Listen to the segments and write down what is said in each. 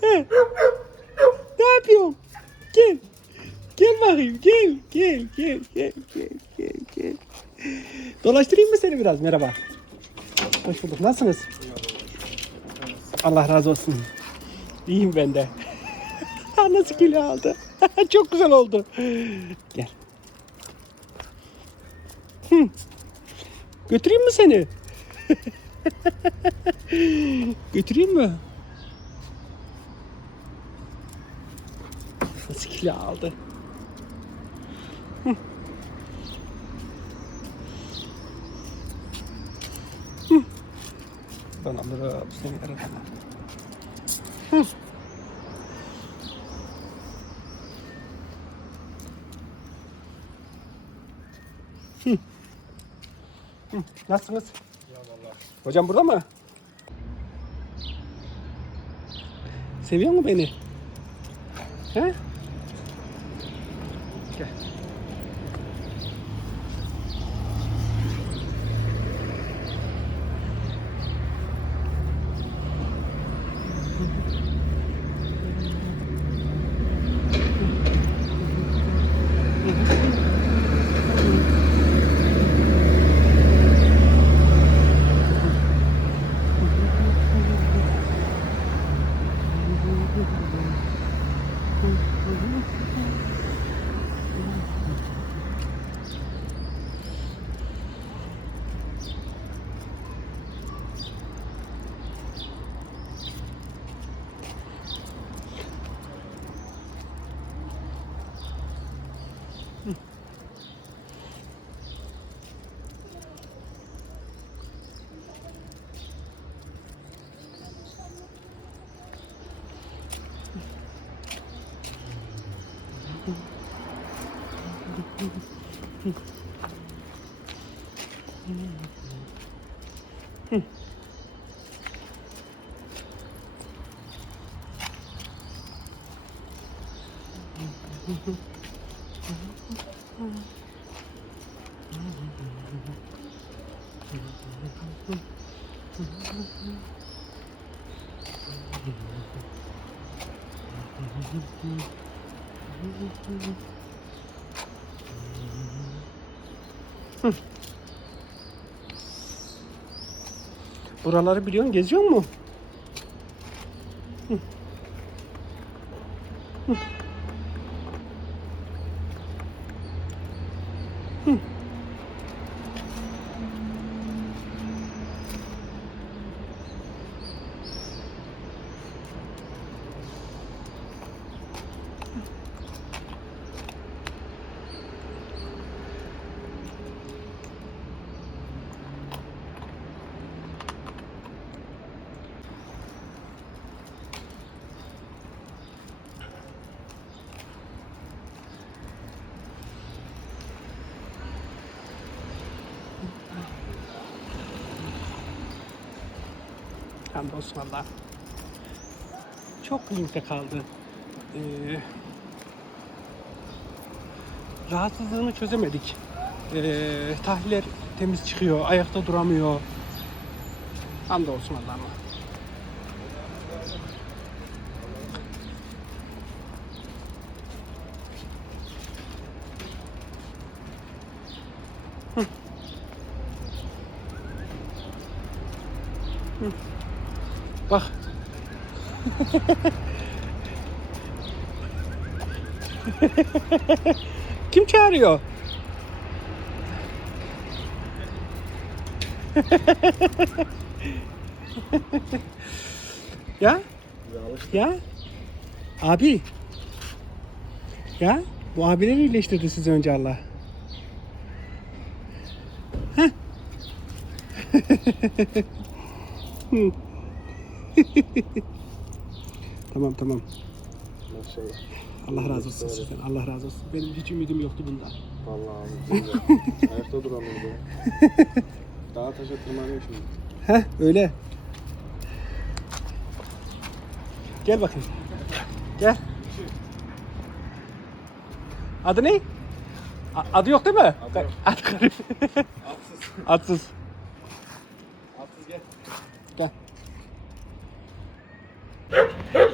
He. Ne yapıyorsun? Gel. Gel bakayım. Gel. Gel. Gel. Gel. Gel. Gel. Gel. Dolaştırayım mı seni biraz? Merhaba. Hoş bulduk. Nasılsınız? Allah razı olsun. İyiyim ben de. Nasıl kilo aldı? Çok güzel oldu. Gel. Götüreyim mi seni? Götüreyim mi? Kilo aldı? Hı. Hı. Alırım seni aradan. Hı. Hı. Hı. Nasılsınız? Hocam burada mı? Seviyor mu beni? He? 응. Buraları biliyorsun, geziyor mu? Hamdolsun Allah. Çok linkte kaldı. Ee, rahatsızlığını çözemedik. Ee, tahliller temiz çıkıyor, ayakta duramıyor. Hamdolsun Allah'ıma. Kim çağırıyor? ya? Ya? Abi. Ya? Bu abileri iyileştirdi sizi önce Allah. Heh. Tamam tamam. Maşallah. Allah razı olsun sizden. Allah razı olsun. Benim hiç ümidim yoktu bundan. Vallahi abi. Ayakta duramıyordu. Dağa taşa tırmanıyor şimdi. Heh öyle. Gel bakayım. Gel. Adı ne? A- adı yok değil mi? Adı yok. Adı garip. Atsız. Atsız. Atsız gel. Gel.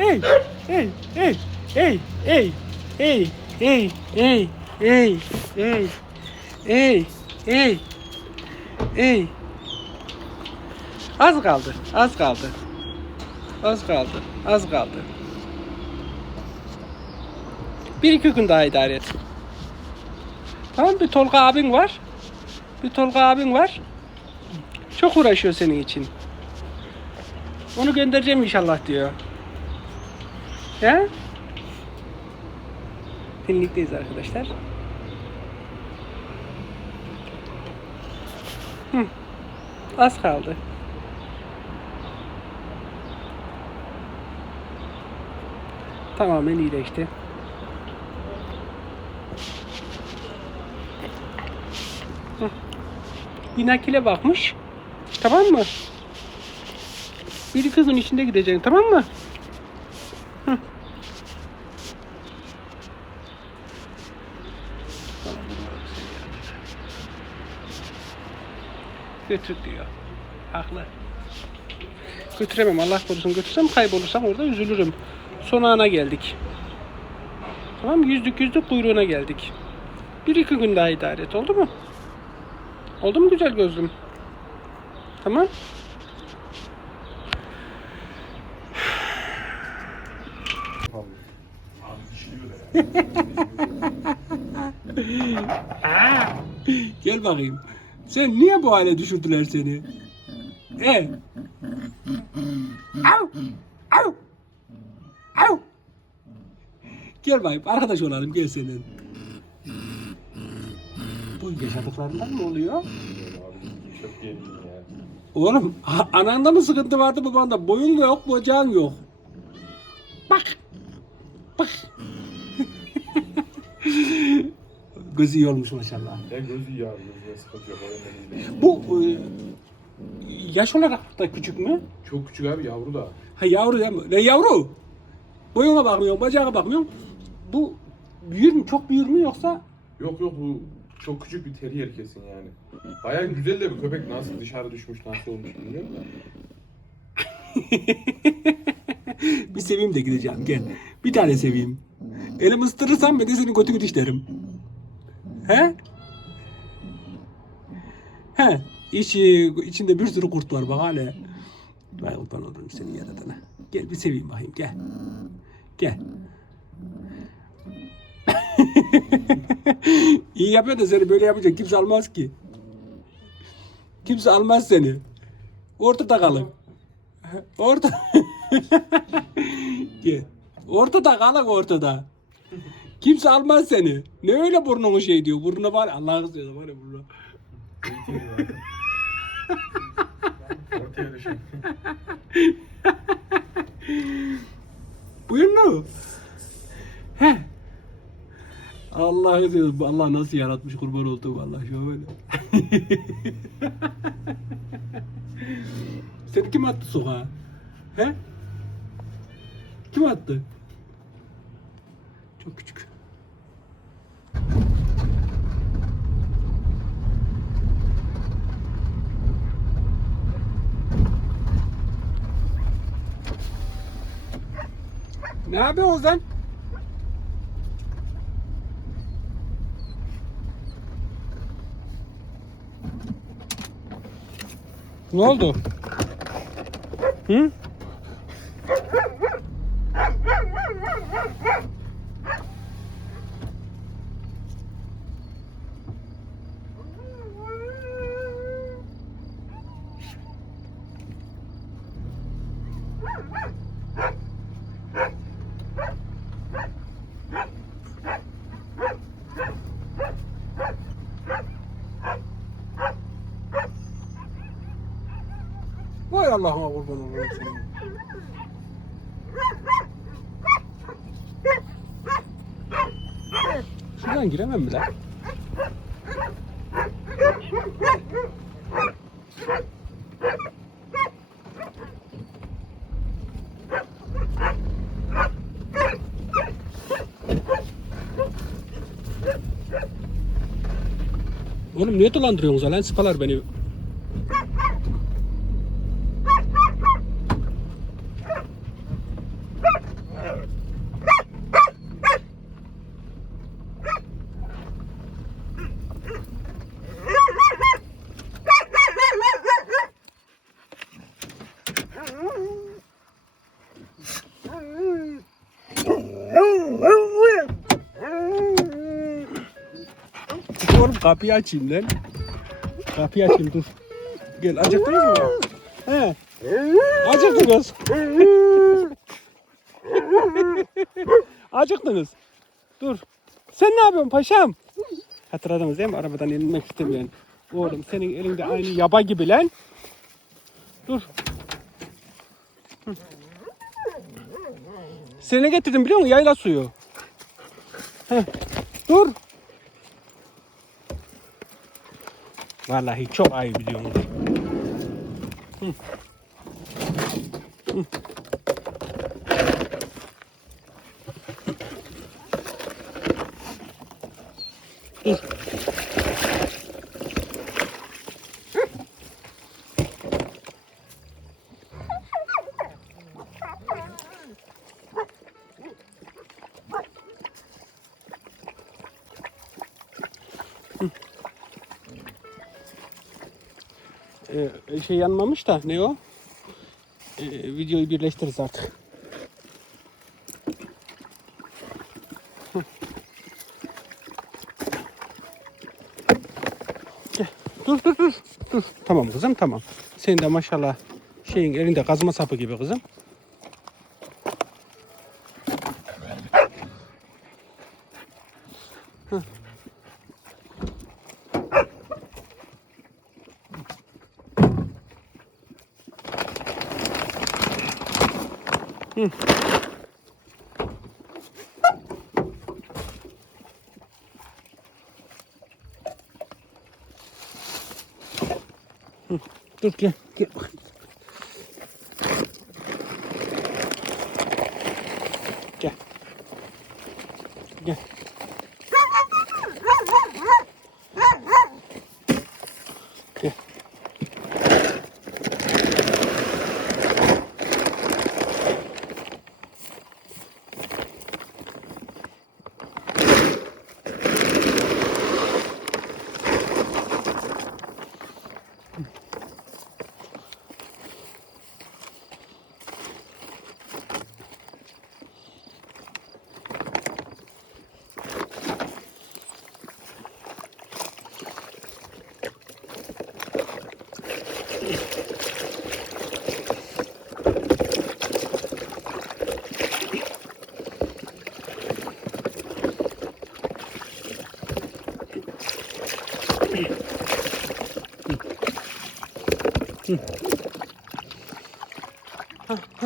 Hey, hey, hey, hey, hey, hey, hey, hey, hey, hey, hey, hey, hey. Az kaldı, az kaldı. Az kaldı, az kaldı. Bir iki gün daha idare et. Tamam bir Tolga abin var. Bir Tolga abin var. Çok uğraşıyor senin için. Onu göndereceğim inşallah diyor. Ya? Klinikteyiz arkadaşlar. Hı. Az kaldı. Tamamen iyileşti. Hı. Bir nakile bakmış. Tamam mı? Bir gün içinde gideceksin tamam mı? Götür diyor. Haklı. Götüremem Allah korusun götürsem kaybolursam orada üzülürüm. Son ana geldik. Tamam yüzlük yüzlük kuyruğuna geldik. Bir iki gün daha idare et oldu mu? Oldu mu güzel gözlüm? Tamam. Gel bakayım. Sen niye bu hale düşürdüler seni? E? Au! Au! Au! Gel bakayım arkadaş olalım gel senin. Bu yaşadıklarından mı oluyor? Oğlum ananda mı sıkıntı vardı babanda? Boyun yok, bacağın yok. Bak. Bak. Gözü iyi olmuş maşallah. Ya gözü iyi. Bu e, yaş olarak da küçük mü? Çok küçük abi yavru da. Ha yavru değil mi? Ne yavru? Boyuna bakmıyorsun, bacağına bakmıyorsun. Bu büyür mü? Çok büyür mü yoksa? Yok yok bu çok küçük bir terrier kesin yani. Bayağı güzel de bir köpek nasıl dışarı düşmüş nasıl olmuş bilmiyorum da. bir seveyim de gideceğim gel. Bir tane seveyim. Elim ıstırırsam ben de senin götünü dişlerim. He? He. İçi, içinde bir sürü kurt var bak hala. Vay kurban olurum seni yaradana. Gel bir seveyim bakayım gel. Gel. İyi yapıyor da seni böyle yapacak kimse almaz ki. Kimse almaz seni. Ortada kalın. Orta. Ortada kalın ortada. Kimse almaz seni. Ne öyle burnunu şey diyor. Burnuna var. Allah kızıyor var ya burnuna. Ortaya düşün. Buyur mu? He. Allah kızıyor. Allah nasıl yaratmış kurban olduğum Allah şöyle. Seni kim attı sokağa? He? Kim attı? Çok küçük. Ne yapıyorsun sen? Ne oldu? Hı? Allah'ım. Şuradan giremem bile. Oğlum niye dolandırıyorsunuz lan sipalar beni? Kapıyı açayım lan. Kapıyı açayım dur. Gel acıktınız mı? He. Acıktınız. Acıktınız. Dur. Sen ne yapıyorsun paşam? Hatırladınız değil mi? Arabadan inmek istemeyen. Oğlum senin elinde aynı yaba gibi lan. Dur. Hı. Seni getirdim biliyor musun? Yayla suyu. Heh. Dur. Vallahi çok ayıp biliyorsunuz. Hı. Hı. Dur. Ee, şey yanmamış da ne o? Ee, videoyu birleştiririz artık. Dur dur dur. Dur. Tamam kızım tamam. Senin de maşallah şeyin elinde kazma sapı gibi kızım. Dur gel. Gel bakayım.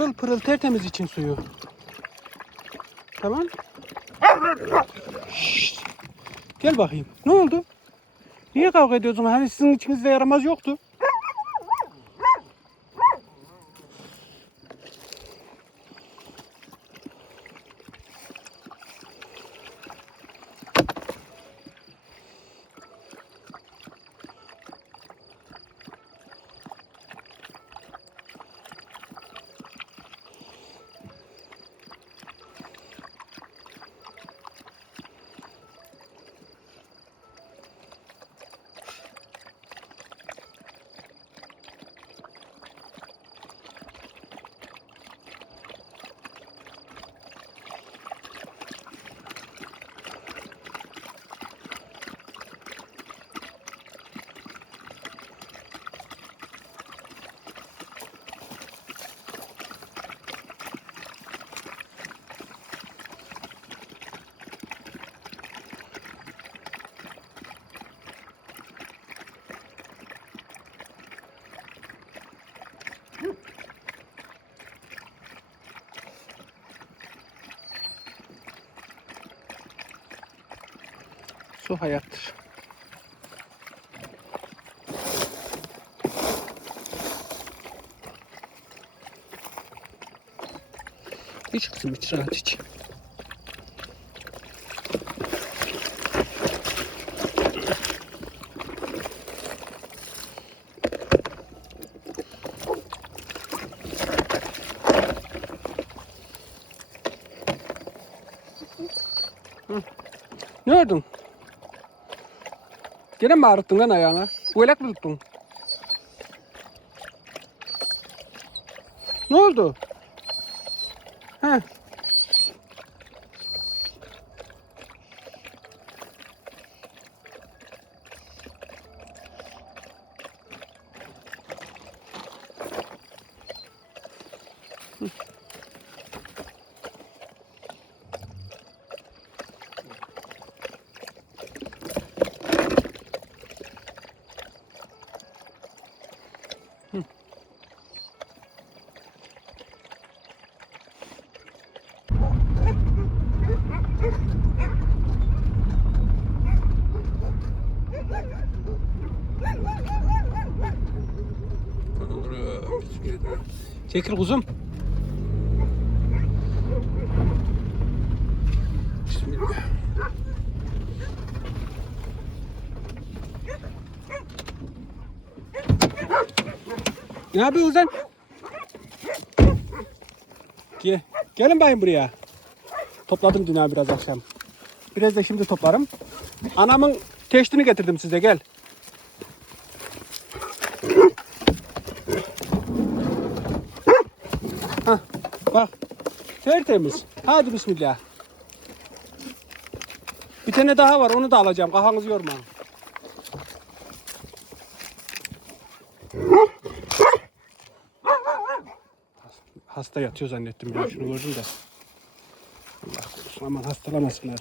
Pırıl pırıl tertemiz için suyu. Tamam. Şşt. Gel bakayım. Ne oldu? Niye kavga ediyorsun? Hani sizin içinizde yaramaz yoktu. Su hayattır. İç kızım iç rahat iç. Hı. Ne ördün? Gene mi ağrıttın lan ayağını? Uylak mı tuttun? Ne oldu? Çekil kuzum. Ne yapıyorsun sen? Gel. Gelin bayım buraya. Topladım dün biraz akşam. Biraz da şimdi toplarım. Anamın teştini getirdim size gel. Hah, bak. Tertemiz. Hadi bismillah. Bir tane daha var onu da alacağım. Kafanızı yorma. Hasta yatıyor zannettim ya şunu gördüm de. Allah korusun aman hastalamasınlar.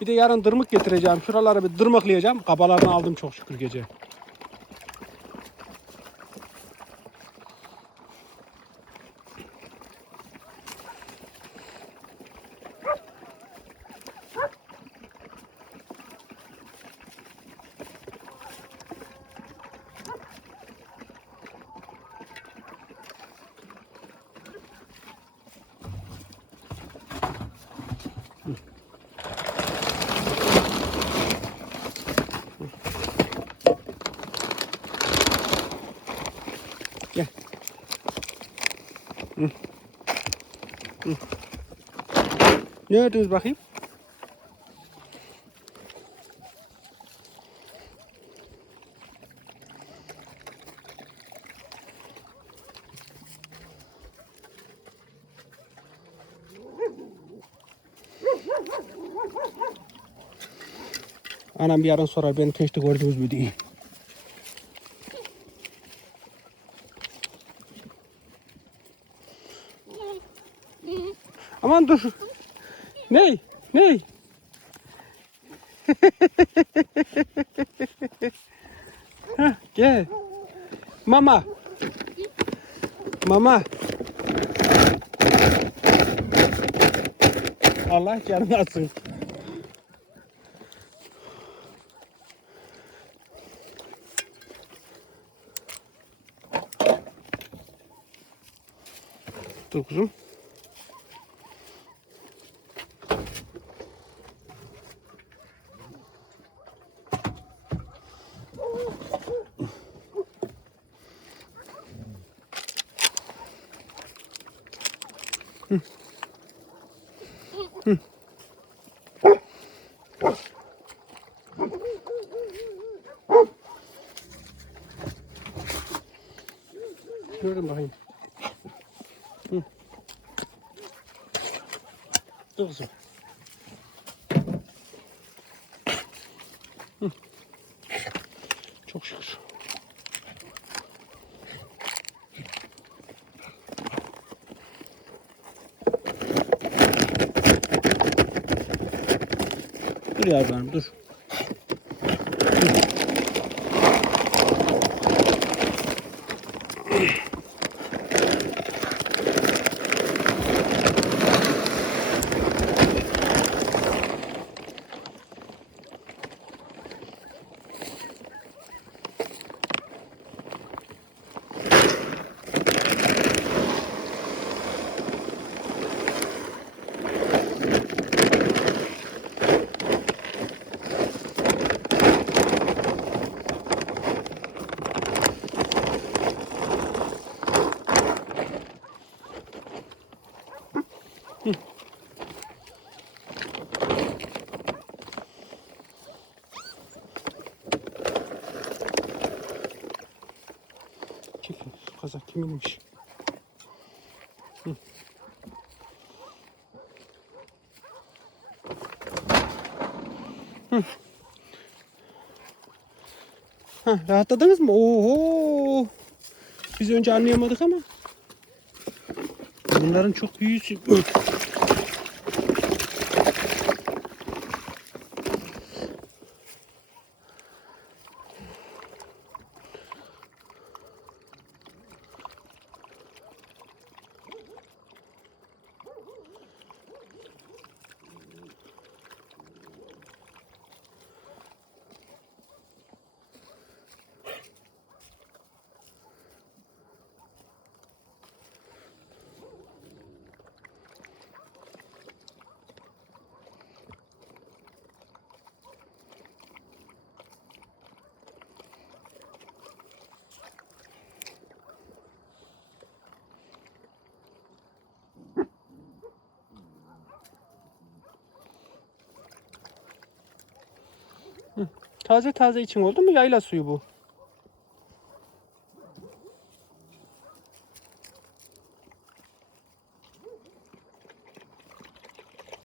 Bir de yarın dırmık getireceğim. Şuraları bir dırmıklayacağım. Kabalarını aldım çok şükür gece. Ne ördünüz bakayım? Anam bir yarın sorar beni teşte gördünüz mü diye. Aman dur. Ney? Ney? Heh, gel. Mama. Mama. Allah canını alsın. Dur kuzum. Gördüm bakayım. Hı. Dur kızım. Hı. Çok şükür. Dur yavrum dur. Kiminmiş? Hı. Rahatladınız mı? Oho. Biz önce anlayamadık ama. Bunların çok büyüsü. Taze taze için oldu mu yayla suyu bu.